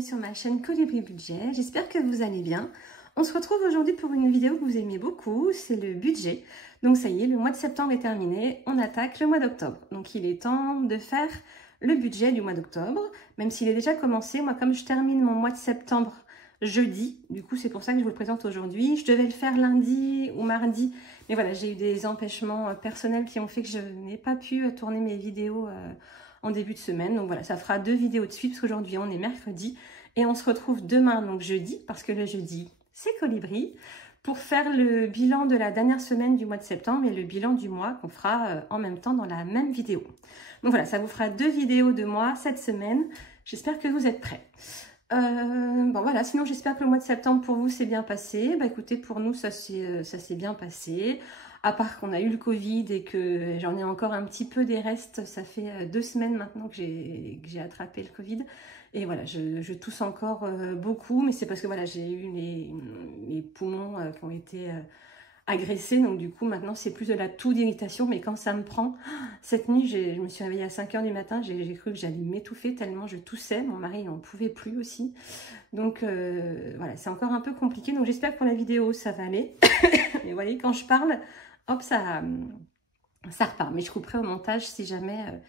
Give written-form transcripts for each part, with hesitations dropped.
bienvenue sur ma chaîne Colibri Budget, j'espère que vous allez bien. On se retrouve aujourd'hui pour une vidéo que vous aimez beaucoup, c'est le budget. Donc ça y est, le mois de septembre est terminé, on attaque le mois d'octobre. Donc il est temps de faire le budget du mois d'octobre, même s'il est déjà commencé. Moi, comme je termine mon mois de septembre jeudi, du coup c'est pour ça que je vous le présente aujourd'hui. Je devais le faire lundi ou mardi, mais voilà, j'ai eu des empêchements personnels qui ont fait que je n'ai pas pu tourner mes vidéos en début de semaine. Donc voilà, ça fera 2 vidéos de suite parce qu'aujourd'hui on est mercredi et on se retrouve demain, donc jeudi, parce que le jeudi c'est Colibri, pour faire le bilan de la dernière semaine du mois de septembre et le bilan du mois qu'on fera en même temps dans la même vidéo. Donc voilà, ça vous fera 2 vidéos de moi cette semaine. J'espère que vous êtes prêts. Bon voilà, sinon j'espère que le mois de septembre pour vous s'est bien passé. Bah écoutez, pour nous ça s'est bien passé. À part qu'on a eu le Covid et que j'en ai encore un petit peu des restes, ça fait 2 semaines maintenant que j'ai attrapé le Covid. Et voilà, je tousse encore beaucoup, mais c'est parce que voilà, j'ai eu les poumons qui ont été agressés. Donc du coup, maintenant, c'est plus de la toux d'irritation. Mais quand ça me prend, cette nuit, je me suis réveillée à 5 h du matin. J'ai cru que j'allais m'étouffer tellement je toussais. Mon mari n'en pouvait plus aussi. Donc voilà, c'est encore un peu compliqué. Donc j'espère que pour la vidéo, ça va aller. Mais vous voyez, quand je parle, hop, ça repart. Mais je couperai au montage si jamais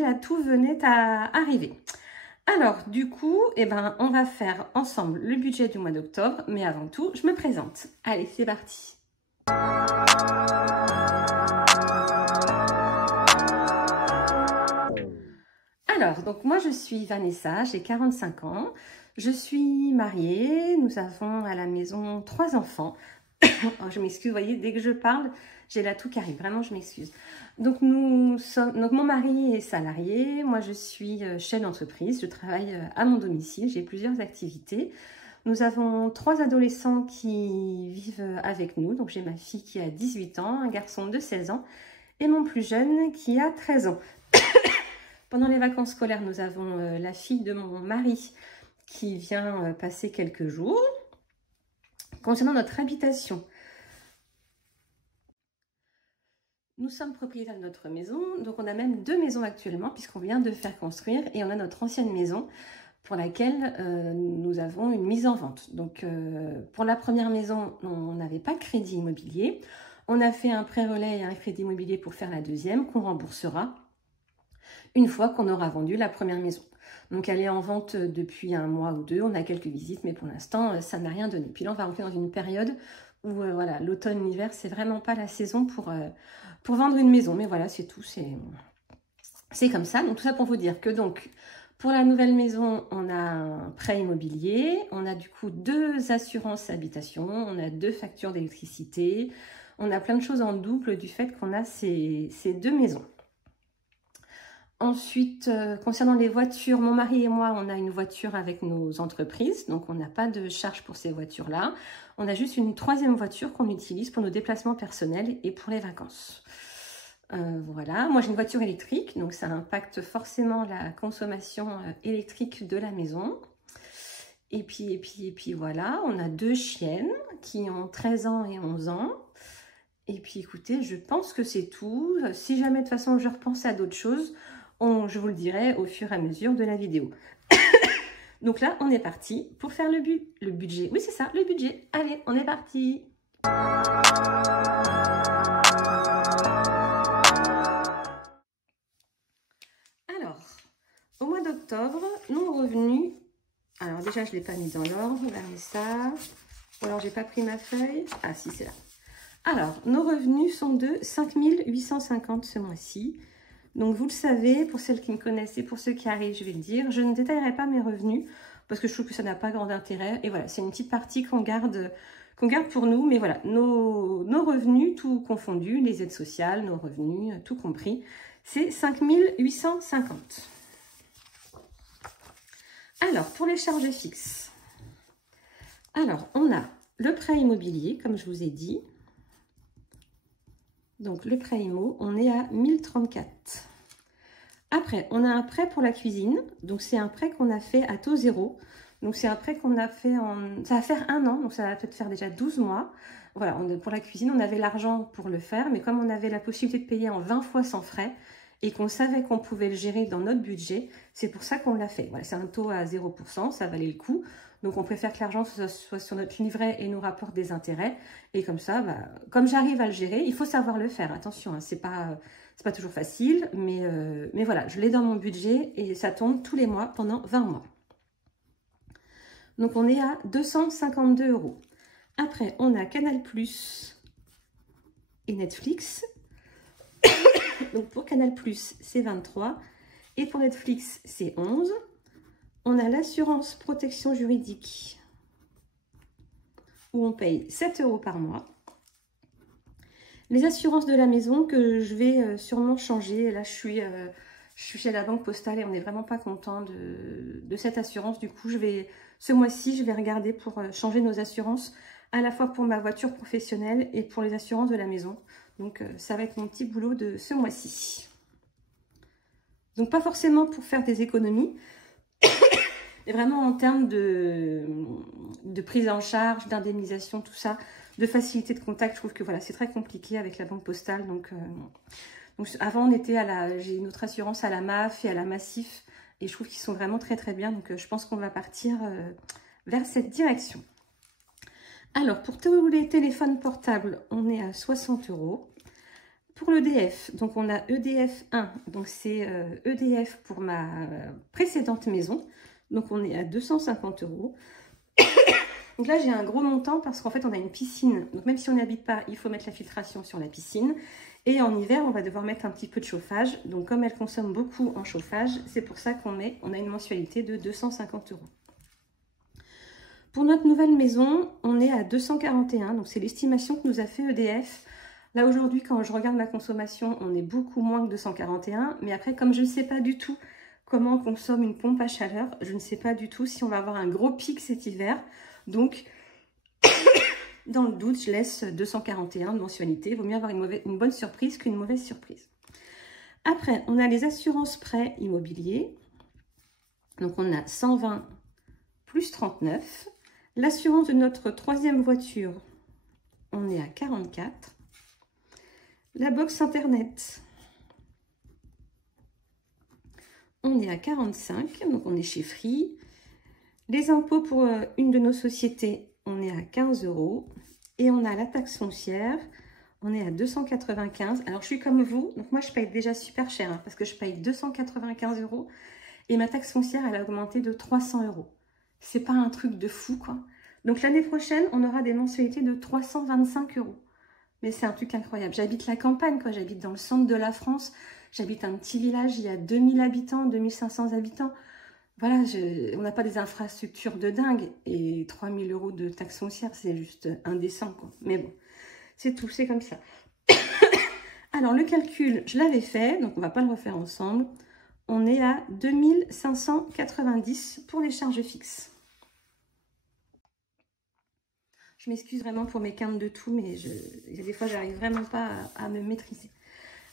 la toux venait à arriver. Alors, du coup, eh ben, on va faire ensemble le budget du mois d'octobre. Mais avant tout, je me présente. Allez, c'est parti. Alors, donc moi, je suis Vanessa, j'ai 45 ans. Je suis mariée. Nous avons à la maison 3 enfants. Oh, je m'excuse, vous voyez, dès que je parle, j'ai la toux qui arrive. Vraiment, je m'excuse. Donc, mon mari est salarié. Moi, je suis chef d'entreprise. Je travaille à mon domicile. J'ai plusieurs activités. Nous avons 3 adolescents qui vivent avec nous. Donc, j'ai ma fille qui a 18 ans, un garçon de 16 ans et mon plus jeune qui a 13 ans. Pendant les vacances scolaires, nous avons la fille de mon mari qui vient passer quelques jours. Concernant notre habitation, nous sommes propriétaires de notre maison, donc on a même 2 maisons actuellement puisqu'on vient de faire construire et on a notre ancienne maison pour laquelle nous avons une mise en vente. Donc pour la première maison, on n'avait pas de crédit immobilier. On a fait un prêt relais et un crédit immobilier pour faire la deuxième qu'on remboursera une fois qu'on aura vendu la première maison. Donc elle est en vente depuis 1 mois ou 2, on a quelques visites, mais pour l'instant ça n'a rien donné. Puis là on va rentrer dans une période où voilà, l'automne, l'hiver, c'est vraiment pas la saison pour vendre une maison. Mais voilà, c'est tout, c'est comme ça. Donc tout ça pour vous dire que donc pour la nouvelle maison, on a un prêt immobilier, on a du coup 2 assurances habitation, on a 2 factures d'électricité, on a plein de choses en double du fait qu'on a ces 2 maisons. Ensuite, concernant les voitures, mon mari et moi, on a une voiture avec nos entreprises, donc on n'a pas de charge pour ces voitures-là. On a juste une 3e voiture qu'on utilise pour nos déplacements personnels et pour les vacances. Voilà, moi j'ai une voiture électrique, donc ça impacte forcément la consommation électrique de la maison. Et puis voilà, on a 2 chiennes qui ont 13 ans et 11 ans. Et puis écoutez, je pense que c'est tout. Si jamais de toute façon je repense à d'autres choses, je vous le dirai au fur et à mesure de la vidéo. Donc là, on est parti pour faire le budget. Oui, c'est ça, le budget. Allez, on est parti. Alors, au mois d'octobre, nos revenus... Alors déjà, je ne l'ai pas mis dans l'ordre, Vanessa. Ou alors, j'ai pas pris ma feuille. Ah si, c'est là. Alors, nos revenus sont de 5 850 ce mois-ci. Donc, vous le savez, pour celles qui me connaissent et pour ceux qui arrivent, je vais le dire, je ne détaillerai pas mes revenus parce que je trouve que ça n'a pas grand intérêt. Et voilà, c'est une petite partie qu'on garde pour nous. Mais voilà, nos revenus, tout confondu, les aides sociales, nos revenus, tout compris, c'est 5 850. Alors, pour les charges fixes, alors, on a le prêt immobilier, comme je vous ai dit. Donc, le prêt IMO, on est à 1034. Après, on a un prêt pour la cuisine. Donc, c'est un prêt qu'on a fait à taux 0. Donc, c'est un prêt qu'on a fait ça va faire 1 an. Donc, ça va peut-être faire déjà 12 mois. Voilà, pour la cuisine, on avait l'argent pour le faire. Mais comme on avait la possibilité de payer en 20 fois sans frais, et qu'on savait qu'on pouvait le gérer dans notre budget, c'est pour ça qu'on l'a fait. Voilà, c'est un taux à 0%, ça valait le coup. Donc on préfère que l'argent soit sur notre livret et nous rapporte des intérêts. Et comme ça, bah, comme j'arrive à le gérer, il faut savoir le faire. Attention, hein, c'est pas toujours facile, mais voilà, je l'ai dans mon budget et ça tombe tous les mois pendant 20 mois. Donc on est à 252 €. Après, on a Canal+ et Netflix. Donc pour Canal+, c'est 23 et pour Netflix, c'est 11. On a l'assurance protection juridique où on paye 7 € par mois. Les assurances de la maison que je vais sûrement changer. Là, je suis chez la Banque Postale et on n'est vraiment pas content de cette assurance. Du coup, ce mois-ci, je vais regarder pour changer nos assurances à la fois pour ma voiture professionnelle et pour les assurances de la maison. Donc, ça va être mon petit boulot de ce mois-ci. Donc, pas forcément pour faire des économies, mais vraiment en termes de prise en charge, d'indemnisation, tout ça, de facilité de contact. Je trouve que voilà, c'est très compliqué avec la Banque Postale. Donc avant, on était j'ai une autre assurance à la MAF et à la Massif, et je trouve qu'ils sont vraiment très très bien. Donc, je pense qu'on va partir vers cette direction. Alors, pour tous les téléphones portables, on est à 60 €. Pour l'EDF, donc on a EDF 1, donc c'est EDF pour ma précédente maison. Donc, on est à 250 €. Donc là, j'ai un gros montant parce qu'en fait, on a une piscine. Donc, même si on n'y habite pas, il faut mettre la filtration sur la piscine. Et en hiver, on va devoir mettre un petit peu de chauffage. Donc, comme elle consomme beaucoup en chauffage, c'est pour ça qu'on a une mensualité de 250 €. Pour notre nouvelle maison, on est à 241. Donc, c'est l'estimation que nous a fait EDF. Là, aujourd'hui, quand je regarde ma consommation, on est beaucoup moins que 241. Mais après, comme je ne sais pas du tout comment on consomme une pompe à chaleur, je ne sais pas du tout si on va avoir un gros pic cet hiver. Donc, dans le doute, je laisse 241 de mensualité. Il vaut mieux avoir une bonne surprise qu'une mauvaise surprise. Après, on a les assurances prêts immobiliers. Donc, on a 120 plus 39. L'assurance de notre troisième voiture, on est à 44. La box Internet, on est à 45. Donc, on est chez Free. Les impôts pour une de nos sociétés, on est à 15 €. Et on a la taxe foncière, on est à 295. Alors, je suis comme vous, donc moi, je paye déjà super cher, hein, parce que je paye 295 €. Et ma taxe foncière, elle a augmenté de 300 €. C'est pas un truc de fou, quoi. Donc, l'année prochaine, on aura des mensualités de 325 €. Mais c'est un truc incroyable. J'habite la campagne, quoi. J'habite dans le centre de la France. J'habite un petit village, il y a 2000 habitants, 2500 habitants. Voilà, on n'a pas des infrastructures de dingue. Et 3000 € de taxe foncière, c'est juste indécent, quoi. Mais bon, c'est tout, c'est comme ça. Alors, le calcul, je l'avais fait, donc on ne va pas le refaire ensemble. On est à 2590 pour les charges fixes. Je m'excuse vraiment pour mes quintes de tout, mais des fois, j'arrive vraiment pas à me maîtriser.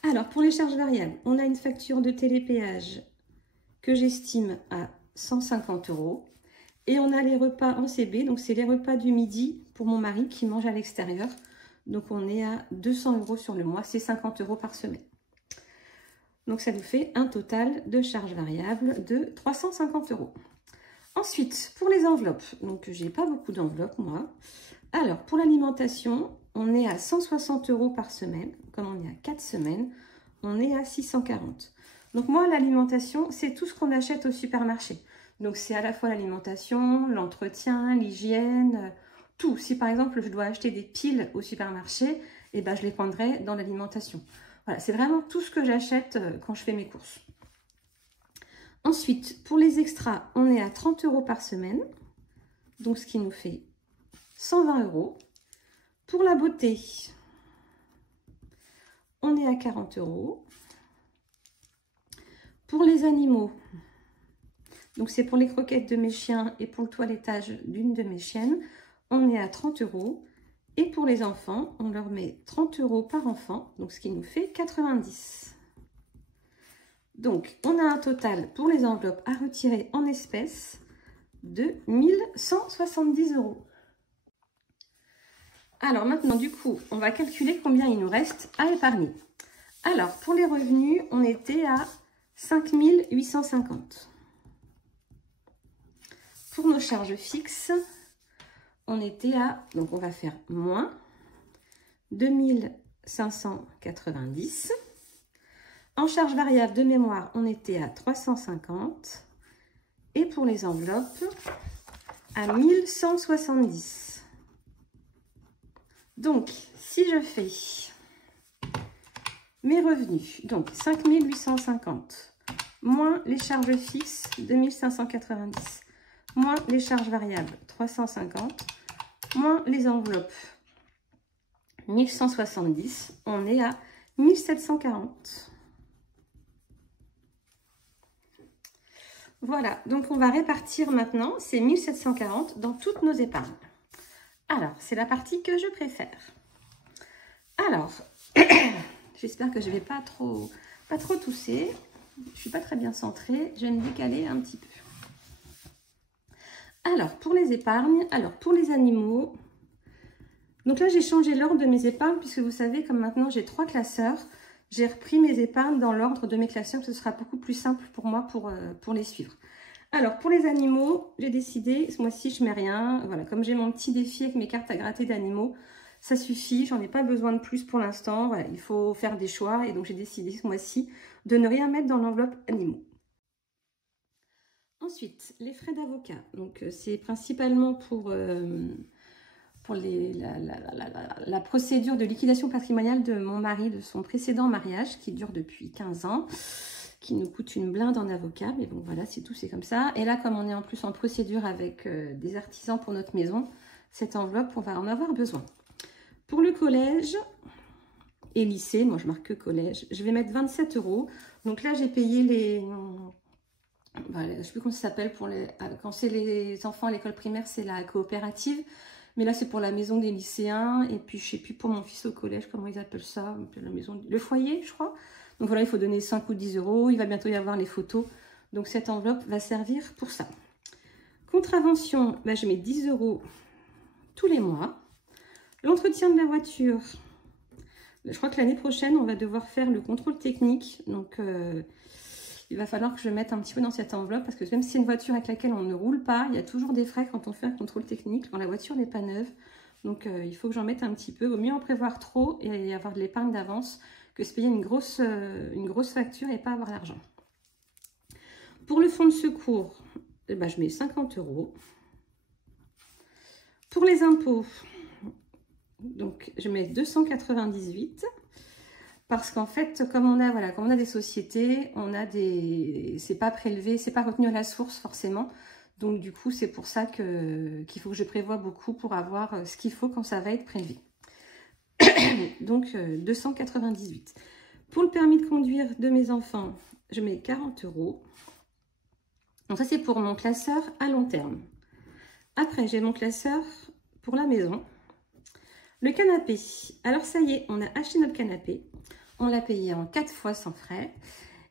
Alors, pour les charges variables, on a une facture de télépéage que j'estime à 150 €. Et on a les repas en CB, donc c'est les repas du midi pour mon mari qui mange à l'extérieur. Donc on est à 200 € sur le mois, c'est 50 € par semaine. Donc ça nous fait un total de charges variables de 350 €. Ensuite, pour les enveloppes, donc j'ai pas beaucoup d'enveloppes moi. Alors pour l'alimentation, on est à 160 € par semaine. Comme on est à 4 semaines, on est à 640 €. Donc moi, l'alimentation, c'est tout ce qu'on achète au supermarché. Donc c'est à la fois l'alimentation, l'entretien, l'hygiène, tout. Si par exemple, je dois acheter des piles au supermarché, eh ben, je les prendrai dans l'alimentation. Voilà, c'est vraiment tout ce que j'achète quand je fais mes courses. Ensuite, pour les extras, on est à 30 € par semaine. Donc ce qui nous fait 120 €. Pour la beauté, on est à 40 €. Pour les animaux, donc c'est pour les croquettes de mes chiens et pour le toilettage d'une de mes chiennes, on est à 30 €. Et pour les enfants, on leur met 30 € par enfant, donc ce qui nous fait 90 €. Donc, on a un total pour les enveloppes à retirer en espèces de 1170 €. Alors maintenant, du coup, on va calculer combien il nous reste à épargner. Alors, pour les revenus, on était à 5 850. Pour nos charges fixes, on était à, donc on va faire moins 2590. En charge variable de mémoire, on était à 350. Et pour les enveloppes, à 1170. Donc, si je fais mes revenus, donc 5850, moins les charges fixes, 2590, moins les charges variables, 350, moins les enveloppes, 1170, on est à 1740. Voilà, donc on va répartir maintenant ces 1740 dans toutes nos épargnes. Alors, c'est la partie que je préfère. Alors, j'espère que je ne vais pas trop tousser. Je ne suis pas très bien centrée, je vais me décaler un petit peu. Alors, pour les épargnes, pour les animaux, donc là j'ai changé l'ordre de mes épargnes puisque vous savez, comme maintenant j'ai 3 classeurs, j'ai repris mes épargnes dans l'ordre de mes classeurs, ce sera beaucoup plus simple pour moi pour les suivre. Alors, pour les animaux, j'ai décidé, ce mois-ci, je ne mets rien. Voilà, comme j'ai mon petit défi avec mes cartes à gratter d'animaux, ça suffit, j'en ai pas besoin de plus pour l'instant. Voilà, il faut faire des choix et donc j'ai décidé ce mois-ci de ne rien mettre dans l'enveloppe animaux. Ensuite, les frais d'avocat. Donc, c'est principalement pour la procédure de liquidation patrimoniale de mon mari, de son précédent mariage, qui dure depuis 15 ans, qui nous coûte une blinde en avocat. Mais bon, voilà, c'est tout, c'est comme ça. Et là, comme on est en plus en procédure avec des artisans pour notre maison, cette enveloppe, on va en avoir besoin. Pour le collège et lycée, moi je marque que collège, je vais mettre 27 €. Donc là, j'ai payé les... Voilà, je ne sais plus comment ça s'appelle, quand c'est les enfants à l'école primaire, c'est la coopérative. Mais là, c'est pour la maison des lycéens. Et puis, je ne sais plus pour mon fils au collège, comment ils appellent ça. La maison, le foyer, je crois. Donc voilà, il faut donner 5 ou 10 €. Il va bientôt y avoir les photos. Donc cette enveloppe va servir pour ça. Contravention, je mets 10 € tous les mois. L'entretien de la voiture. Je crois que l'année prochaine, on va devoir faire le contrôle technique. Donc, il va falloir que je mette un petit peu dans cette enveloppe parce que même si c'est une voiture avec laquelle on ne roule pas, il y a toujours des frais quand on fait un contrôle technique, quand la voiture n'est pas neuve. Donc, il faut que j'en mette un petit peu. Il vaut mieux en prévoir trop et avoir de l'épargne d'avance que se payer une grosse facture et pas avoir l'argent. Pour le fonds de secours, je mets 50 €. Pour les impôts, donc je mets 298. Parce qu'en fait, comme on a des sociétés, c'est pas prélevé, c'est pas retenu à la source forcément. Donc du coup, c'est pour ça qu'il faut que je prévoie beaucoup pour avoir ce qu'il faut quand ça va être prélevé. Donc 298. Pour le permis de conduire de mes enfants, je mets 40 €. Donc ça, c'est pour mon classeur à long terme. Après, j'ai mon classeur pour la maison. Le canapé. Alors ça y est, on a acheté notre canapé. On l'a payé en 4 fois sans frais.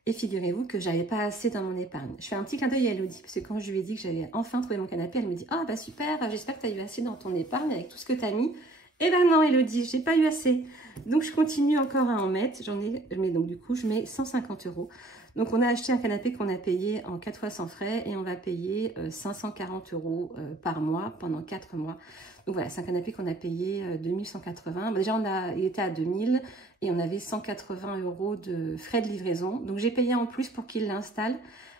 Et figurez-vous que j'avais pas assez dans mon épargne. Je fais un petit clin d'œil à Elodie, parce que quand je lui ai dit que j'avais enfin trouvé mon canapé, elle me dit « Ah bah super, j'espère que tu as eu assez dans ton épargne avec tout ce que tu as mis. » Eh ben non Elodie, j'ai pas eu assez. Donc je continue encore à en mettre. Mais donc du coup, je mets 150 €. Donc on a acheté un canapé qu'on a payé en 4 fois sans frais et on va payer 540 € par mois pendant 4 mois. Donc voilà, c'est un canapé qu'on a payé 2180. Déjà, il était à 2000 et on avait 180 € de frais de livraison. Donc j'ai payé en plus pour qu'il l'installe.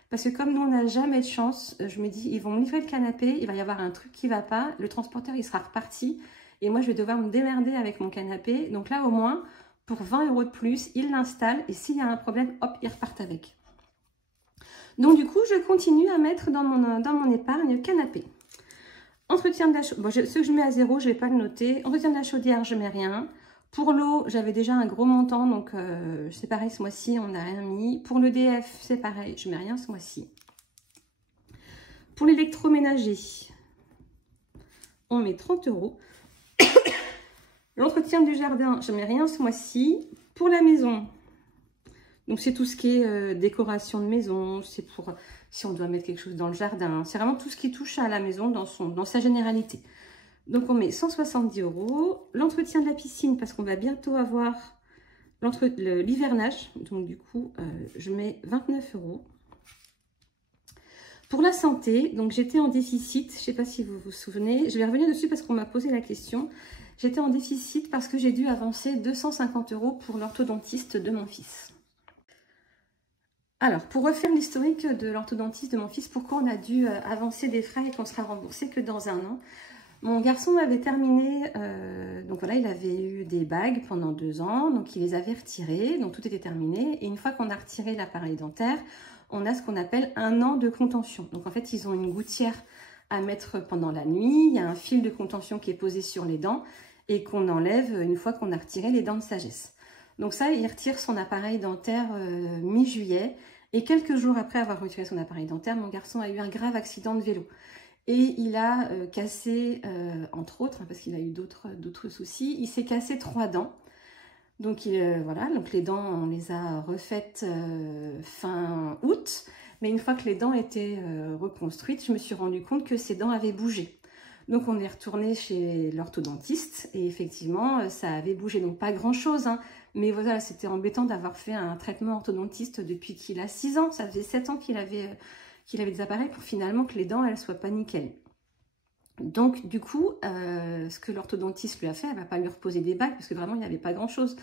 Parce que comme nous, on n'a jamais de chance, je me dis, ils vont me livrer le canapé, il va y avoir un truc qui ne va pas, le transporteur, il sera reparti. Et moi, je vais devoir me démerder avec mon canapé. Donc là, au moins, pour 20 € de plus, il l'installe. Et s'il y a un problème, hop, ils repartent avec. Donc du coup, je continue à mettre dans mon épargne canapé. Entretien de la chaudière, ce que je mets à 0, je ne vais pas le noter. Entretien de la chaudière, je ne mets rien. Pour l'eau, j'avais déjà un gros montant, donc c'est pareil ce mois-ci, on n'a rien mis. Pour l'EDF, c'est pareil, je ne mets rien ce mois-ci. Pour l'électroménager, on met 30 €. L'entretien du jardin, je ne mets rien ce mois-ci. Pour la maison, donc c'est tout ce qui est décoration de maison, c'est pour si on doit mettre quelque chose dans le jardin. C'est vraiment tout ce qui touche à la maison dans sa généralité. Donc on met 170 €. L'entretien de la piscine, parce qu'on va bientôt avoir l'hivernage. Donc du coup, je mets 29 €. Pour la santé, donc j'étais en déficit, je ne sais pas si vous vous souvenez, je vais revenir dessus parce qu'on m'a posé la question. J'étais en déficit parce que j'ai dû avancer 250 € pour l'orthodontiste de mon fils. Alors, pour refaire l'historique de l'orthodontiste de mon fils, pourquoi on a dû avancer des frais et qu'on sera remboursé que dans un an? Mon garçon avait terminé, donc voilà, il avait eu des bagues pendant 2 ans, donc il les avait retirées, donc tout était terminé. Et une fois qu'on a retiré l'appareil dentaire, on a ce qu'on appelle 1 an de contention. Donc en fait, ils ont une gouttière à mettre pendant la nuit, il y a un fil de contention qui est posé sur les dents et qu'on enlève une fois qu'on a retiré les dents de sagesse. Donc ça, il retire son appareil dentaire mi-juillet. Et quelques jours après avoir retiré son appareil dentaire, mon garçon a eu un grave accident de vélo. Et il a cassé, entre autres, parce qu'il a eu d'autres soucis, il s'est cassé 3 dents. Donc voilà, donc les dents, on les a refaites fin août. Mais une fois que les dents étaient reconstruites, je me suis rendu compte que ses dents avaient bougé. Donc on est retourné chez l'orthodontiste et effectivement, ça avait bougé. Donc pas grand-chose, hein, mais voilà, c'était embêtant d'avoir fait un traitement orthodontiste depuis qu'il a 6 ans. Ça faisait 7 ans qu'il avait des appareils pour finalement que les dents, elles soient pas nickel. Donc du coup, ce que l'orthodontiste lui a fait, elle va pas lui reposer des bagues parce que vraiment, il n'y avait pas grand-chose.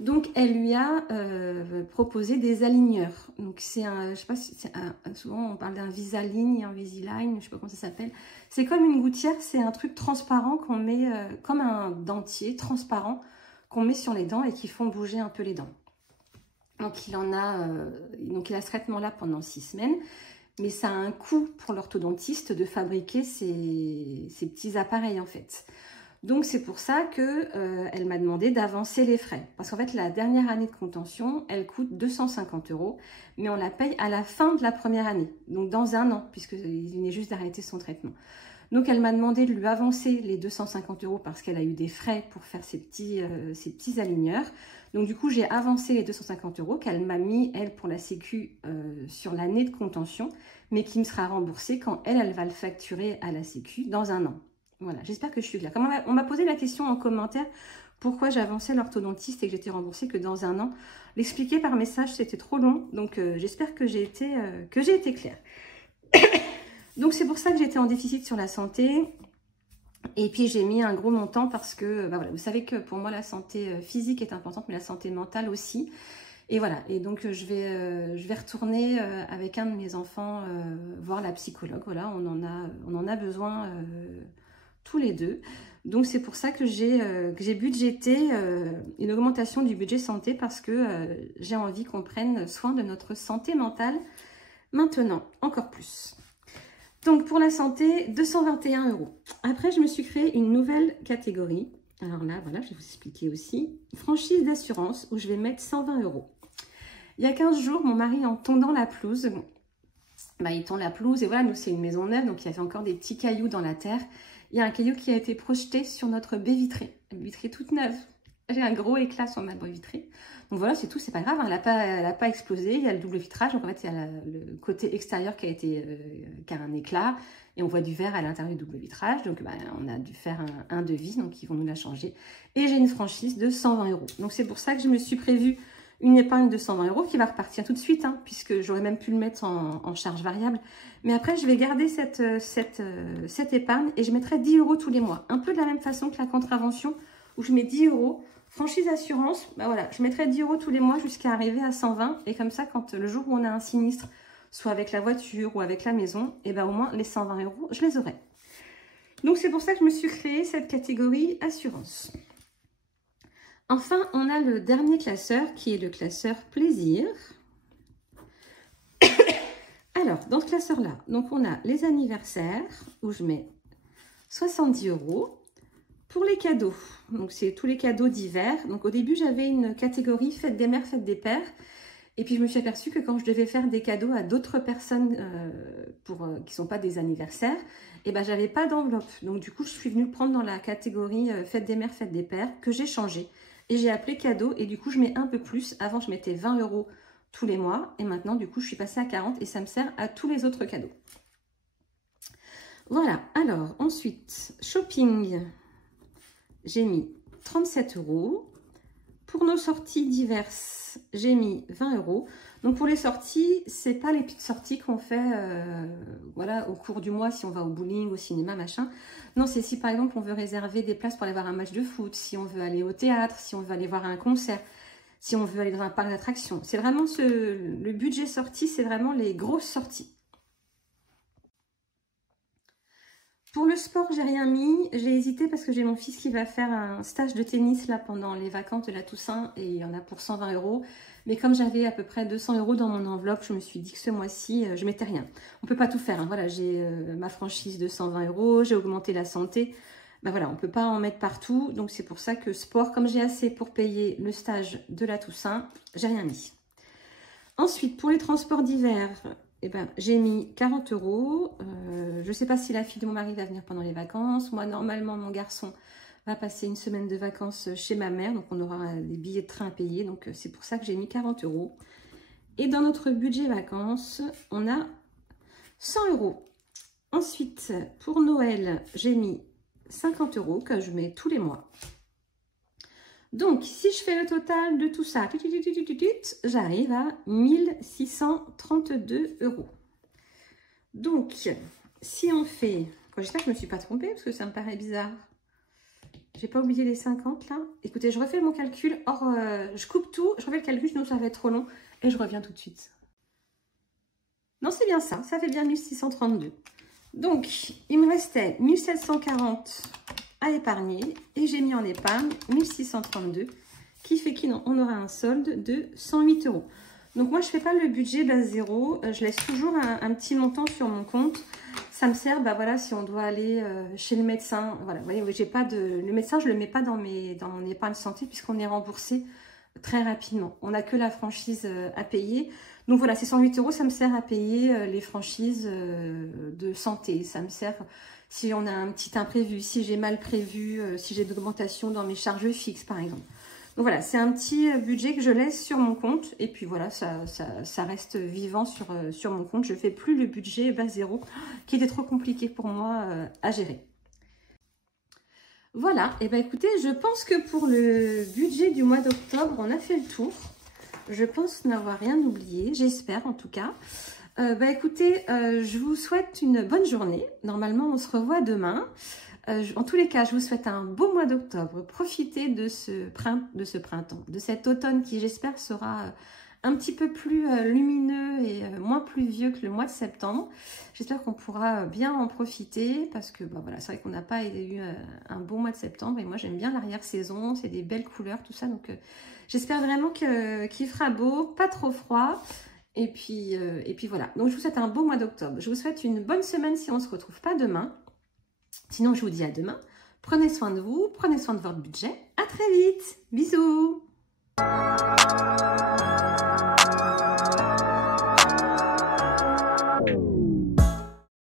Donc, elle lui a proposé des aligneurs. Donc, c'est un, je sais pas si c'est souvent on parle d'un Visalign, un Visiline, je sais pas comment ça s'appelle. C'est comme une gouttière, c'est un truc transparent qu'on met, comme un dentier transparent qu'on met sur les dents et qui font bouger un peu les dents. Donc, il a ce traitement-là pendant 6 semaines. Mais ça a un coût pour l'orthodontiste de fabriquer ces petits appareils en fait. Donc, c'est pour ça qu'elle m'a demandé d'avancer les frais. Parce qu'en fait, la dernière année de contention, elle coûte 250 €, mais on la paye à la fin de la première année, donc dans un an, puisqu'il venait juste d'arrêter son traitement. Donc, elle m'a demandé de lui avancer les 250 € parce qu'elle a eu des frais pour faire ces petits aligneurs. Donc, du coup, j'ai avancé les 250 € qu'elle m'a mis, elle, pour la sécu sur l'année de contention, mais qui me sera remboursée quand elle va le facturer à la sécu dans un an. Voilà, j'espère que je suis claire. Comme on m'a posé la question en commentaire, pourquoi j'avançais l'orthodontiste et que j'étais remboursée que dans un an. L'expliquer par message, c'était trop long, donc j'espère que j'ai été claire. Donc c'est pour ça que j'étais en déficit sur la santé. Et puis j'ai mis un gros montant parce que, voilà, vous savez que pour moi la santé physique est importante, mais la santé mentale aussi. Et voilà, et donc je vais retourner avec un de mes enfants voir la psychologue. Voilà, on en a besoin tous les deux. Donc c'est pour ça que j'ai budgété une augmentation du budget santé parce que j'ai envie qu'on prenne soin de notre santé mentale maintenant, encore plus. Donc pour la santé, 221 €. Après, je me suis créé une nouvelle catégorie. Alors là, voilà, je vais vous expliquer aussi. Franchise d'assurance où je vais mettre 120 €. Il y a 15 jours, mon mari, en tondant la pelouse, il tond la pelouse et voilà, nous c'est une maison neuve, donc il y avait encore des petits cailloux dans la terre. Il y a un caillou qui a été projeté sur notre baie vitrée. Une vitrée toute neuve. J'ai un gros éclat sur ma baie vitrée. Donc voilà, c'est tout, c'est pas grave, hein, elle n'a pas explosé. Il y a le double vitrage, donc en fait, il y a le côté extérieur qui a un éclat. Et on voit du verre à l'intérieur du double vitrage. Donc on a dû faire un devis, donc ils vont nous la changer. Et j'ai une franchise de 120 €. Donc c'est pour ça que je me suis prévu une épargne de 120 € qui va repartir tout de suite, hein, puisque j'aurais même pu le mettre en charge variable. Mais après, je vais garder cette épargne et je mettrai 10 € tous les mois. Un peu de la même façon que la contravention où je mets 10 €. Franchise assurance, voilà, je mettrai 10 € tous les mois jusqu'à arriver à 120. Et comme ça, quand le jour où on a un sinistre, soit avec la voiture ou avec la maison, et au moins les 120 €, je les aurai. Donc c'est pour ça que je me suis créé cette catégorie assurance. Enfin, on a le dernier classeur qui est le classeur plaisir. Alors, dans ce classeur-là, donc on a les anniversaires où je mets 70 €. Pour les cadeaux, donc c'est tous les cadeaux d'hiver. Donc au début, j'avais une catégorie fête des mères, fête des pères. Et puis je me suis aperçue que quand je devais faire des cadeaux à d'autres personnes qui ne sont pas des anniversaires, j'avais pas d'enveloppe. Donc du coup, je suis venue le prendre dans la catégorie fête des mères, fête des pères que j'ai changé. Et j'ai appelé cadeau et du coup, je mets un peu plus. Avant, je mettais 20 € tous les mois. Et maintenant, du coup, je suis passée à 40 et ça me sert à tous les autres cadeaux. Voilà. Alors, ensuite, shopping. J'ai mis 37 €. Pour nos sorties diverses, j'ai mis 20 €. Donc pour les sorties, c'est pas les petites sorties qu'on fait voilà, au cours du mois, si on va au bowling, au cinéma, machin. Non, c'est si par exemple on veut réserver des places pour aller voir un match de foot, si on veut aller au théâtre, si on veut aller voir un concert, si on veut aller dans un parc d'attractions. C'est vraiment le budget sortie, c'est vraiment les grosses sorties. Pour le sport, j'ai rien mis. J'ai hésité parce que j'ai mon fils qui va faire un stage de tennis là pendant les vacances de la Toussaint et il y en a pour 120 €. Mais comme j'avais à peu près 200 € dans mon enveloppe, je me suis dit que ce mois-ci, je mettais rien. On peut pas tout faire, hein. Voilà, j'ai ma franchise de 120 €, j'ai augmenté la santé. Ben voilà, on peut pas en mettre partout. Donc c'est pour ça que sport, comme j'ai assez pour payer le stage de la Toussaint, j'ai rien mis. Ensuite, pour les transports d'hiver, eh ben, j'ai mis 40 €. Je ne sais pas si la fille de mon mari va venir pendant les vacances. Moi, normalement, mon garçon va passer une semaine de vacances chez ma mère. Donc, on aura des billets de train à payer. Donc, c'est pour ça que j'ai mis 40 €. Et dans notre budget vacances, on a 100 €. Ensuite, pour Noël, j'ai mis 50 € que je mets tous les mois. Donc, si je fais le total de tout ça, j'arrive à 1632 €. Donc, si on fait... J'espère que je ne me suis pas trompée, parce que ça me paraît bizarre. J'ai pas oublié les 50, là. Écoutez, je refais mon calcul. Or, je coupe tout, je refais le calcul, sinon ça va être trop long. Et je reviens tout de suite. Non, c'est bien ça. Ça fait bien 1632. Donc, il me restait 1740 à épargner et j'ai mis en épargne 1632 qui fait qu'on aura un solde de 108 €. Donc moi je fais pas le budget base zéro, je laisse toujours un petit montant sur mon compte. Ça me sert, bah voilà, si on doit aller chez le médecin, voilà, vous voyez, j'ai pas de, le médecin je le mets pas dans mon épargne santé puisqu'on est remboursé très rapidement. On n'a que la franchise à payer. Donc voilà, ces 108 €, ça me sert à payer les franchises de santé. Ça me sert si on a un petit imprévu, si j'ai mal prévu, si j'ai d'augmentation dans mes charges fixes par exemple. Donc voilà, c'est un petit budget que je laisse sur mon compte. Et puis voilà, ça reste vivant sur mon compte. Je ne fais plus le budget base zéro qui était trop compliqué pour moi à gérer. Voilà, et bien écoutez, je pense que pour le budget du mois d'octobre, on a fait le tour. Je pense n'avoir rien oublié, j'espère en tout cas. Écoutez, je vous souhaite une bonne journée. Normalement, on se revoit demain. En tous les cas, je vous souhaite un beau mois d'octobre. Profitez de ce printemps, de cet automne qui, j'espère, sera un petit peu plus lumineux et moins pluvieux que le mois de septembre. J'espère qu'on pourra bien en profiter parce que voilà, c'est vrai qu'on n'a pas eu un beau mois de septembre et moi j'aime bien l'arrière-saison, c'est des belles couleurs, tout ça. Donc j'espère vraiment qu'il fera beau, pas trop froid. Et puis voilà, donc je vous souhaite un beau mois d'octobre. Je vous souhaite une bonne semaine si on ne se retrouve pas demain. Sinon, je vous dis à demain. Prenez soin de vous, prenez soin de votre budget. À très vite. Bisous.